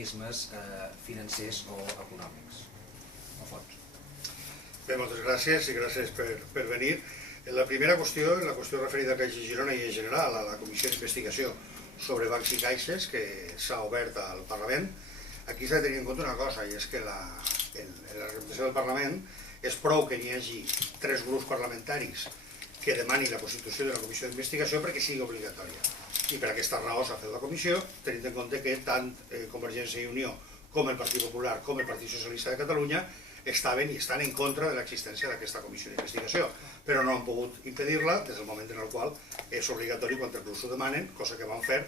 organismes financers o econòmics. Alfons. Bé, moltes gràcies i gràcies per venir. La primera qüestió, la qüestió referida a Caixa Girona i en general a la Comissió d'Investigació sobre bancs i caixes que s'ha obert al Parlament, aquí s'ha de tenir en compte una cosa, i és que la representació del Parlament és prou que n'hi hagi 3 grups parlamentaris que demanin la constitució de la Comissió d'Investigació perquè sigui obligatòria. I per aquesta raó s'ha fet la comissió, tenint en compte que tant Convergència i Unió com el Partit Popular com el Partit Socialista de Catalunya estaven i estan en contra de l'existència d'aquesta comissió d'investigació, però no han pogut impedir-la des del moment en el qual és obligatori quan els grups ho demanen, cosa que van fer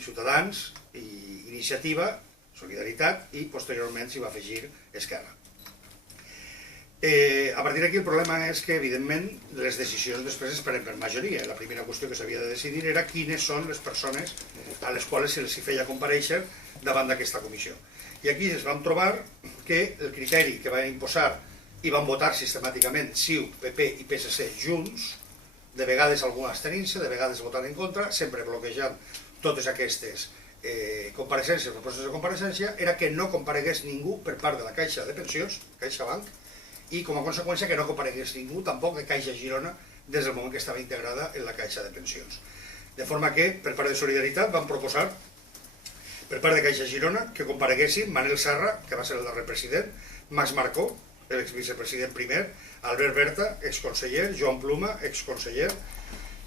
Ciutadans, Iniciativa, Solidaritat i posteriorment s'hi va afegir Esquerra. A partir d'aquí el problema és que evidentment les decisions després es prenen per majoria. La primera qüestió que s'havia de decidir era quines són les persones a les quals se'ls feia comparèixer davant d'aquesta comissió. I aquí es vam trobar que el criteri que van imposar i van votar sistemàticament CiU, PP i PSC junts, de vegades alguna abstenint-se, de vegades votant en contra, sempre bloquejant totes aquestes compareixences, propostes de compareixença, era que no comparegués ningú per part de la Caixa de Pensions, CaixaBank, i com a conseqüència que no comparegués ningú tampoc de Caixa Girona des del moment que estava integrada en la Caixa de Pensions. De forma que, per part de Solidaritat, van proposar per part de Caixa Girona que compareguessin Manel Serra, que va ser el darrer president, Max Marcó, l'exvicepresident primer, Albert Berta, exconseller, Joan Pluma, exconseller,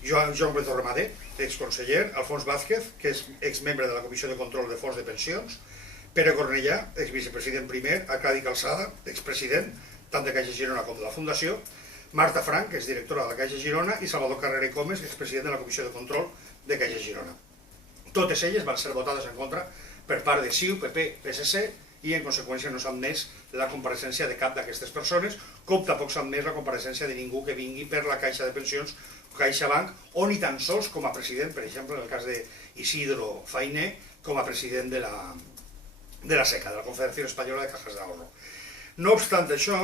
Joan Beto Ramader, exconseller, Alfons Vázquez, que és exmembre de la Comissió de Control de Fons de Pensions, Pere Cornellà, exvicepresident primer, Arcadi Calçada, expresident, tant de Caixa Girona com de la Fundació, Marta Frank, que és directora de la Caixa Girona, i Salvador Carrera i Comes, expresident de la Comissió de Control de Caixa Girona. Totes elles van ser votades en contra per part de CiU, PP, PSC, i en conseqüència no s'ha admès la compareixença de cap d'aquestes persones, com tampoc s'ha admès la compareixença de ningú que vingui per la Caixa de Pensions, CaixaBank, o ni tan sols com a president, per exemple, en el cas d'Isidro Fainé, com a president de la SECA, de la Confederació Espanyola de Cajas de Ahorro. No obstant això,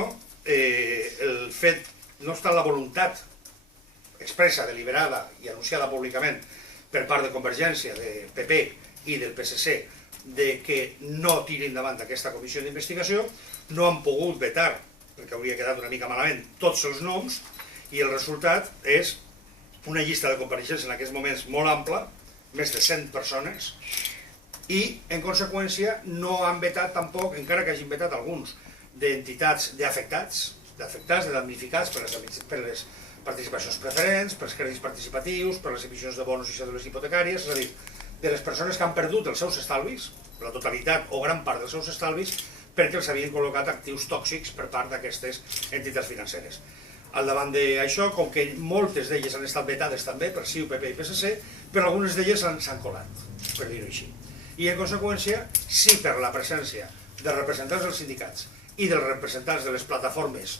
no obstant la voluntat expressa, deliberada i anunciada públicament per part de Convergència, de PP i del PSC, de que no tiri endavant aquesta comissió d'investigació, no han pogut vetar, perquè hauria quedat una mica malament, tots els noms, i el resultat és una llista de compareixents en aquests moments molt ampla, més de 100 persones, i en conseqüència no han vetat tampoc, encara que hagin vetat alguns, d'entitats d'afectats, de damnificats per les participacions preferents, pels crèdits participatius, per les emissions de bonos i cèdules hipotecàries, és a dir, de les persones que han perdut els seus estalvis, la totalitat o gran part dels seus estalvis, perquè els havien col·locat actius tòxics per part d'aquestes entitats financeres. Al davant d'això, com que moltes d'elles han estat vetades també per CiU, PP i PSC, però algunes d'elles s'han colat, per dir-ho així. I en conseqüència, sí, per la presència de representants dels sindicats i dels representants de les plataformes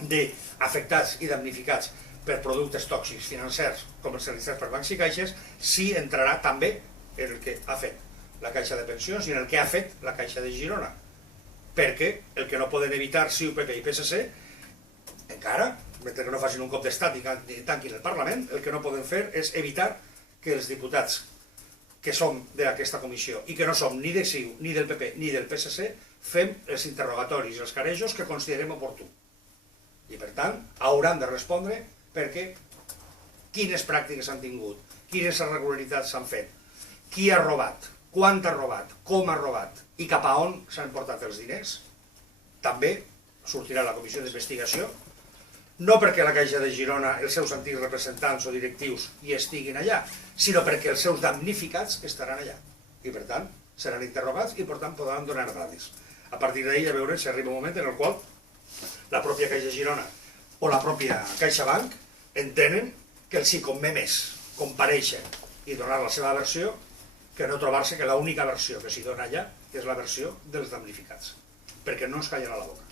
d'afectats i damnificats per productes tòxics financers comercialitzats per bancs i caixes, sí entrarà també en el que ha fet la Caixa de Pensions i en el que ha fet la Caixa de Girona, perquè el que no poden evitar CiU, PP i PSC, encara, mentre que no facin un cop d'estat i tanquin el Parlament, el que no poden fer és evitar que els diputats que som d'aquesta comissió i que no som ni de CiU, ni del PP, ni del PSC, fem els interrogatoris i els carejos que considerem oportú. I per tant, hauran de respondre perquè quines pràctiques han tingut, quines irregularitats s'han fet, qui ha robat, quant ha robat, com ha robat i cap a on s'han portat els diners. També sortirà la comissió d'investigació, no perquè la Caixa de Girona, els seus antics representants o directius hi estiguin allà, sinó perquè els seus damnificats estaran allà. I per tant, seran interrogats i per tant podran donar dades. A partir d'ahir a veure si arriba un moment en el qual la pròpia Caixa Girona o la pròpia CaixaBank entenen que els hi convé més comparèixer i donar la seva versió que no trobar-se que l'única versió que s'hi dona allà és la versió dels damnificats, perquè no es callen a la boca.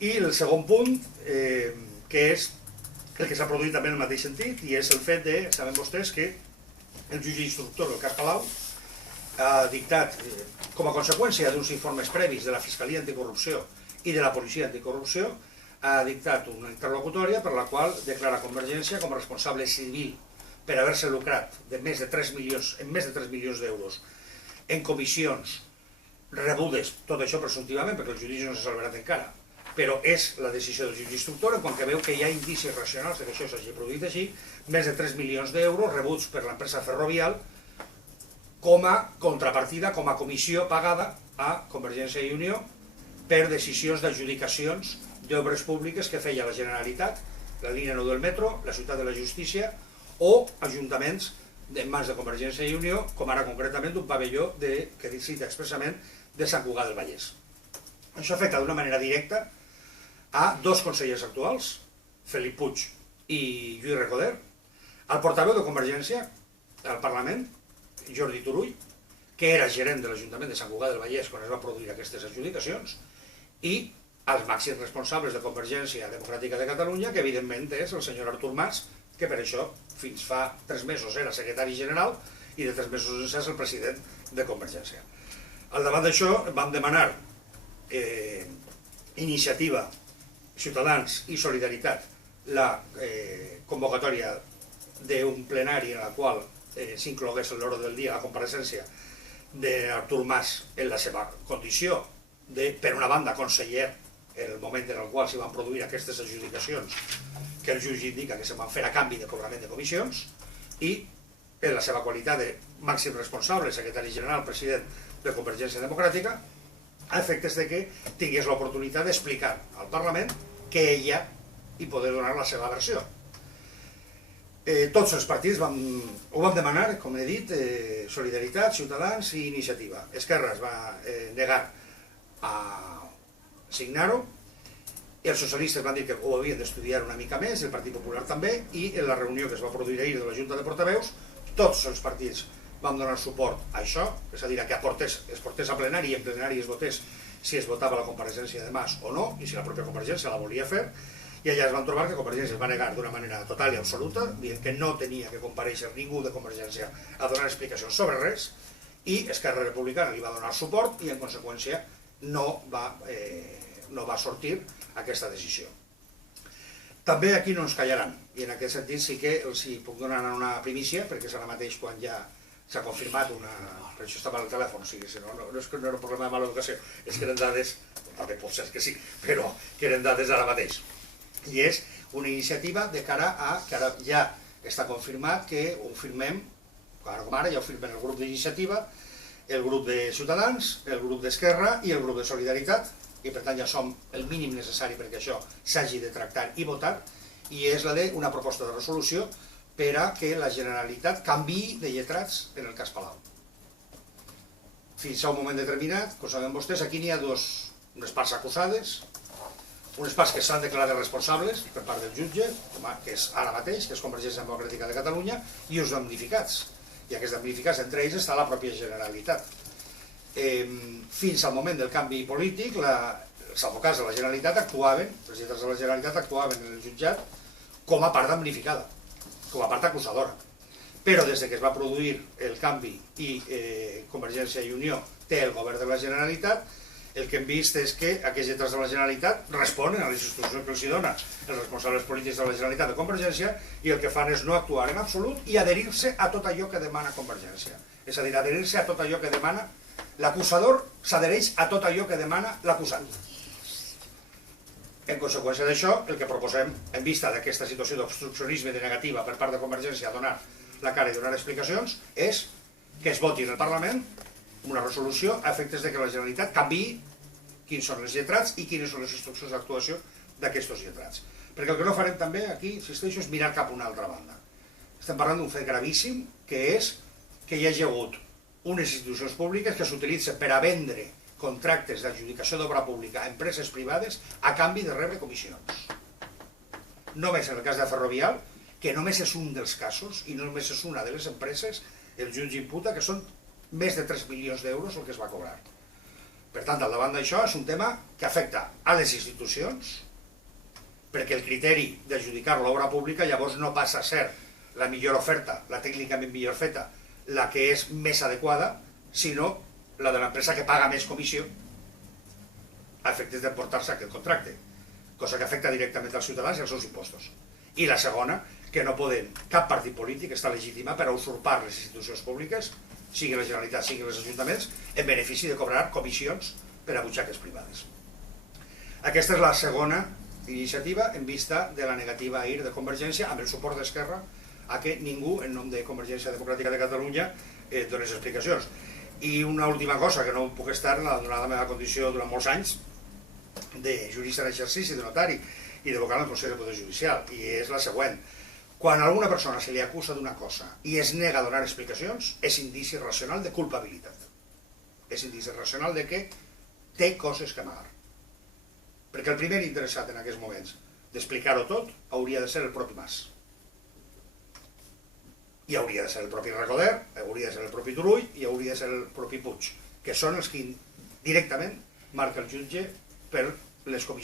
I el segon punt, que és el que s'ha produït també en el mateix sentit, i és el fet de, saben vostès, que el jutge instructor del cas Palau ha dictat, com a conseqüència d'uns informes previs de la Fiscalia Anticorrupció i de la Policia Anticorrupció, ha dictat una interlocutòria per la qual declara Convergència com a responsable civil per haver-se lucrat de més de 3 milions d'euros en comissions rebudes, tot això presumptivament, perquè el judici no s'ha celebrat encara, però és la decisió del jutge instructor en quan que veu que hi ha indicis racionals que això s'hagi produït així, més de 3 milions d'euros rebuts per l'empresa Ferrovial com a contrapartida, com a comissió pagada a Convergència i Unió per decisions d'adjudicacions d'obres públiques que feia la Generalitat, la línia 9 del metro, la Ciutat de la Justícia o ajuntaments en mans de Convergència i Unió, com ara concretament un pavelló que cita expressament de Sant Cugat del Vallès. Això afecta d'una manera directa a dos consellers actuals, Felip Puig i Lluís Recoder, al portaveu de Convergència al Parlament, Jordi Turull, que era gerent de l'Ajuntament de Sant Cugat del Vallès quan es va produir aquestes adjudicacions, i als màxims responsables de Convergència Democràtica de Catalunya, que evidentment és el senyor Artur Mas, que per això fins fa 3 mesos era secretari general i de 3 mesos és el president de Convergència. Al davant d'això vam demanar Iniciativa, Ciutadans i Solidaritat la convocatòria d'un plenari en la qual s'inclogués en l'ordre del dia la compareixença d'Artur Mas en la seva condició de, per una banda, conseller en el moment en el qual s'hi van produir aquestes adjudicacions que el jutge indica que se van fer a canvi de cobrament de comissions, i en la seva qualitat de màxim responsable, secretari general, president de Convergència Democràtica, a efectes de que tingués l'oportunitat d'explicar al Parlament què ella i poder donar la seva versió. Tots els partits ho van demanar, com he dit, Solidaritat, Ciutadans i Iniciativa. Esquerra es va negar a signar-ho, i els socialistes van dir que ho havien d'estudiar una mica més, el Partit Popular també, i en la reunió que es va produir ahir de la Junta de Portaveus, tots els partits vam donar suport a això, és a dir, que es portés a plenari i en plenari es votés si es votava la compareixença de Mas o no, i si la pròpia Convergència la volia fer, i allà es van trobar que Convergència es va negar d'una manera total i absoluta, dient que no tenia que comparèixer ningú de Convergència a donar explicacions sobre res, i Esquerra Republicana li va donar suport i en conseqüència no va sortir aquesta decisió. També aquí no ens callaran, i en aquest sentit sí que els puc donar una primícia, perquè és ara mateix quan ja s'ha confirmat una... Per això estava al telèfon, o sigui, no és que no era un problema de mala educació, és que eren dades, també pot ser que sí, però que eren dades ara mateix. I és una iniciativa de cara a que ara ja està confirmat que ho firmem, ara com ara ja ho firmen el grup d'iniciativa, el grup de Ciutadans, el grup d'Esquerra i el grup de Solidaritat, i per tant ja som el mínim necessari perquè això s'hagi de tractar i votar, i és la d'una proposta de resolució per a que la Generalitat canviï de lletrats en el cas Palau. Fins a un moment determinat, com saben vostès, aquí n'hi ha unes parts acusades, unes parts que s'han declarat responsables per part del jutge, que és ara mateix, que és Convergència Democràtica de Catalunya, i uns damnificats. I aquests damnificats, entre ells, està la pròpia Generalitat. Fins al moment del canvi polític, els advocats de la Generalitat actuaven, els lletrats de la Generalitat actuaven en el jutjat com a part damnificada, com a part acusadora. Però des que es va produir el canvi i Convergència i Unió té el govern de la Generalitat, el que hem vist és que aquests lletrats de la Generalitat responen a les instruccions que els dona els responsables polítics de la Generalitat de Convergència, i el que fan és no actuar en absolut i adherir-se a tot allò que demana Convergència. És a dir, adherir-se a tot allò que demana l'acusador, s'adhereix a tot allò que demana l'acusat. En conseqüència d'això, el que proposem, en vista d'aquesta situació d'obstruccionisme de negativa per part de Convergència a donar la cara i donar explicacions, és que es voti en el Parlament una resolució a efectes de que la Generalitat canviï quins són els lletrats i quines són les instruccions d'actuació d'aquests lletrats. Perquè el que no farem també aquí, insisteixo, és mirar cap a una altra banda. Estem parlant d'un fet gravíssim, que és que hi hagi hagut unes institucions públiques que s'utilitzen per a vendre contractes d'adjudicació d'obra pública a empreses privades a canvi de rebre comissions. Només en el cas de Ferrovial, que només és un dels casos i només és una de les empreses, el jutge imputa que són més de 3 milions d'euros el que es va cobrar. Per tant, al davant d'això, és un tema que afecta a les institucions, perquè el criteri d'adjudicar l'obra pública llavors no passa a ser la millor oferta, la tècnicament millor feta, la que és més adequada, sinó la de l'empresa que paga més comissió a efectes d'emportar-se aquest contracte, cosa que afecta directament als ciutadans i als seus impostos. I la segona, que no poden, cap partit polític està legítima per a usurpar les institucions públiques sigui la Generalitat, sigui els ajuntaments, en benefici de cobrar comissions per a butxaques privades. Aquesta és la segona iniciativa en vista de la negativa ahir de Convergència, amb el suport d'Esquerra, a que ningú, en nom de Convergència Democràtica de Catalunya, donés explicacions. I una última cosa, que no puc estar, donada la meva condició durant molts anys, de jurista en exercici, de notari i de vocal del Consell de Poder Judicial, i és la següent. Quan a alguna persona se li acusa d'una cosa i es nega a donar explicacions, és indici racional de culpabilitat. És indici racional de que té coses que amagar. Perquè el primer interessat en aquests moments d'explicar-ho tot hauria de ser el propi Mas. I hauria de ser el propi Recoder, hauria de ser el propi Turull i hauria de ser el propi Puig, que són els que directament marca el jutge per les comissions.